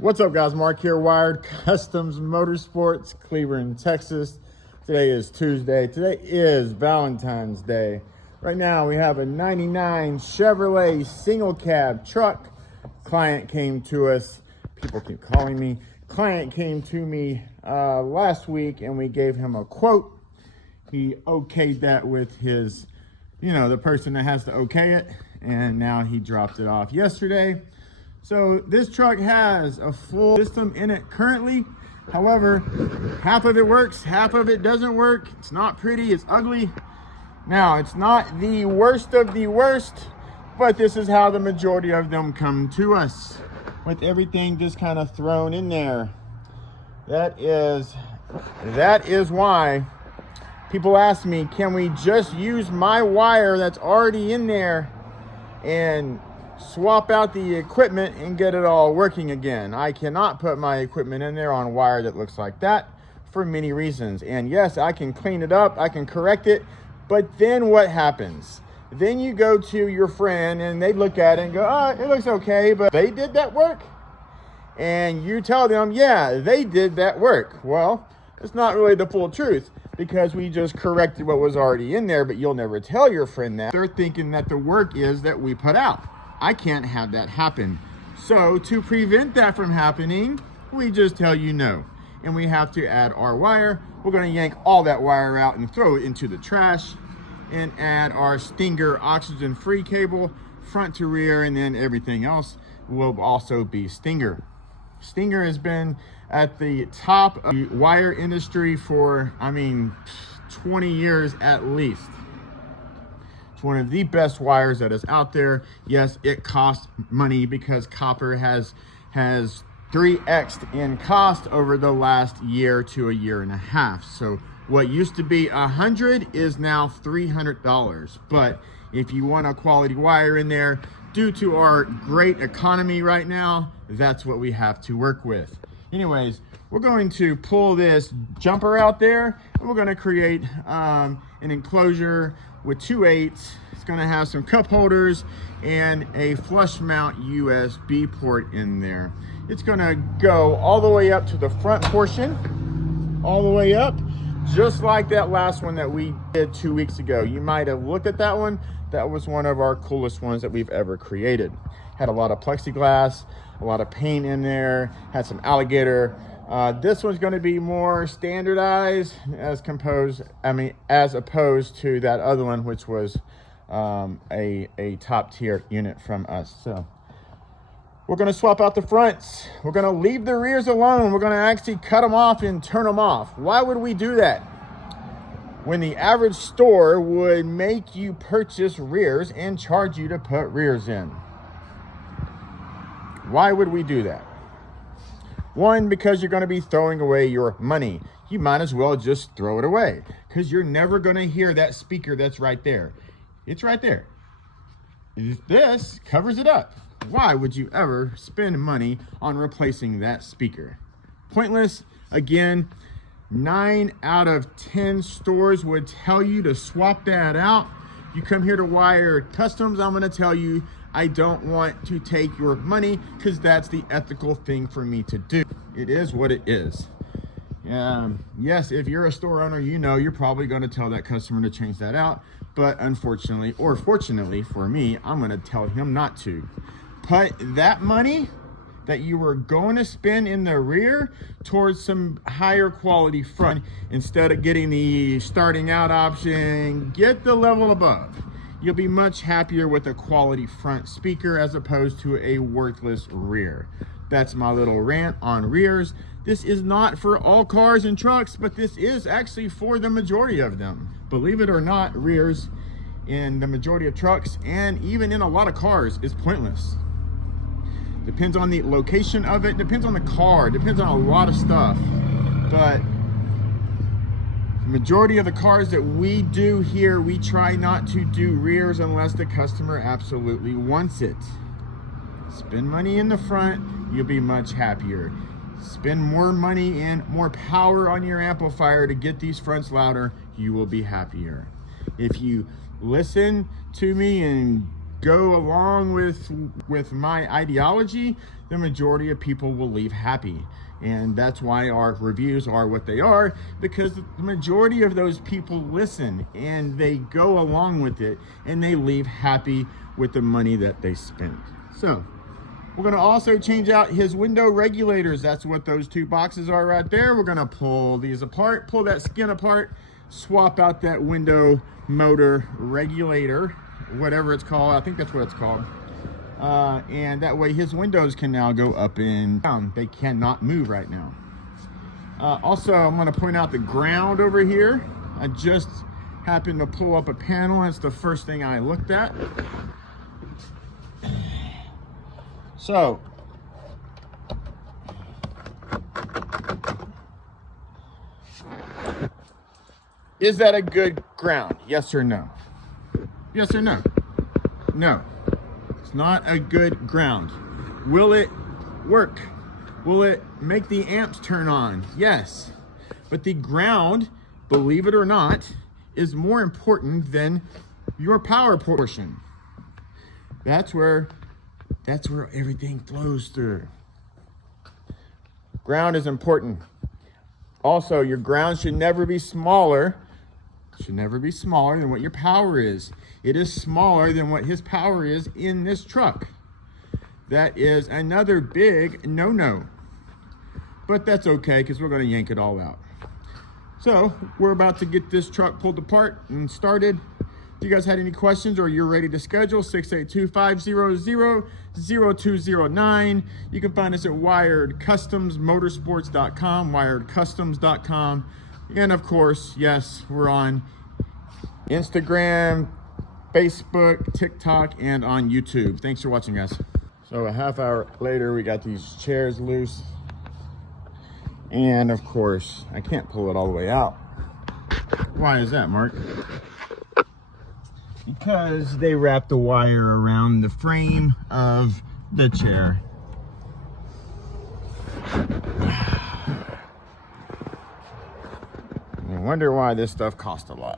What's up, guys? Mark here, Wired Customs Motorsports, Cleveland, Texas. Today is Tuesday. Today is Valentine's Day. Right now we have a 99 Chevrolet single cab truck. Client came to us. People keep calling me. Client came to me last week and we gave him a quote. He okayed that with his, the person that has to okay it. And now he dropped it off yesterday. So this truck has a full system in it currently. However, half of it works, half of it doesn't work. It's not pretty, it's ugly. Now, it's not the worst of the worst, but this is how the majority of them come to us, with everything just kind of thrown in there. That is why people ask me, can we just use my wire that's already in there and swap out the equipment and get it all working again? I cannot put my equipment in there on wire that looks like that for many reasons. And yes, I can clean it up, I can correct it, but then what happens? Then you go to your friend and they look at it and go, oh, it looks okay, but they did that work? And you tell them, yeah, they did that work. Well, it's not really the full truth, because we just corrected what was already in there, but you'll never tell your friend that. They're thinking that the work is that we put out. I can't have that happen. So to prevent that from happening, we just tell you no. And we have to add our wire. We're gonna yank all that wire out and throw it into the trash and add our Stinger oxygen-free cable, front to rear, and then everything else will also be Stinger. Stinger has been at the top of the wire industry for, 20 years at least. It's one of the best wires that is out there. Yes, it costs money because copper has 3x'd in cost over the last year to a year and a half. So what used to be $100 is now $300. But if you want a quality wire in there, due to our great economy right now, that's what we have to work with. Anyways, we're going to pull this jumper out there and we're going to create an enclosure with 2/8. It's going to have some cup holders and a flush mount USB port in there. It's going to go all the way up to the front portion, all the way up, just like that last one that we did 2 weeks ago. You might have looked at that one. That was one of our coolest ones that we've ever created. Had a lot of plexiglass, a lot of paint in there, had some alligator. This one's going to be more standardized as opposed to that other one, which was a top tier unit from us. So we're going to swap out the fronts. We're going to leave the rears alone. We're going to actually cut them off and turn them off. Why would we do that when the average store would make you purchase rears and charge you to put rears in? Why would we do that? One, because you're going to be throwing away your money. You might as well just throw it away, because you're never going to hear that speaker that's right there. It's right there. This covers it up. Why would you ever spend money on replacing that speaker? Pointless. Again, 9 out of 10 stores would tell you to swap that out. You come here to Wired Customs, I'm going to tell you I don't want to take your money, because that's the ethical thing for me to do. It is what it is. Yes, if you're a store owner, you're probably going to tell that customer to change that out. But unfortunately, or fortunately for me, I'm going to tell him not to. Put that money that you were going to spend in the rear towards some higher quality front. Instead of getting the starting out option, get the level above. You'll be much happier with a quality front speaker as opposed to a worthless rear. That's my little rant on rears. This is not for all cars and trucks, but this is actually for the majority of them. Believe it or not, rears in the majority of trucks and even in a lot of cars is pointless. Depends on the location of it, depends on the car, depends on a lot of stuff. But the majority of the cars that we do here, we try not to do rears unless the customer absolutely wants it. Spend money in the front, you'll be much happier. Spend more money and more power on your amplifier to get these fronts louder, you will be happier. If you listen to me and go along with my ideology, the majority of people will leave happy. And that's why our reviews are what they are, because the majority of those people listen and they go along with it and they leave happy with the money that they spent. So we're gonna also change out his window regulators. That's what those two boxes are right there. We're gonna pull these apart, pull that skin apart, swap out that window motor regulator, whatever it's called. I think that's what it's called. And that way his windows can now go up and down. They cannot move right now. Also, I'm going to point out the ground over here. I just happened to pull up a panel. It's the first thing I looked at. So, is that a good ground? Yes or no? Yes or no? No. It's not a good ground. Will it work? Will it make the amps turn on? Yes. But the ground, believe it or not, is more important than your power portion. That's where everything flows through. Ground is important. Also, your ground should never be smaller. Should never be smaller than what your power is. It is smaller than what his power is in this truck. That is another big no-no. But that's okay, because we're going to yank it all out. So we're about to get this truck pulled apart and started. If you guys had any questions or you're ready to schedule, 682-500-0209. You can find us at wiredcustomsmotorsports.com, wiredcustoms.com. And of course, yes, we're on Instagram, Facebook, TikTok, and on YouTube. Thanks for watching, guys. So a half hour later, we got these chairs loose. And of course, I can't pull it all the way out. Why is that, Mark? Because they wrapped the wire around the frame of the chair. I wonder why this stuff costs a lot.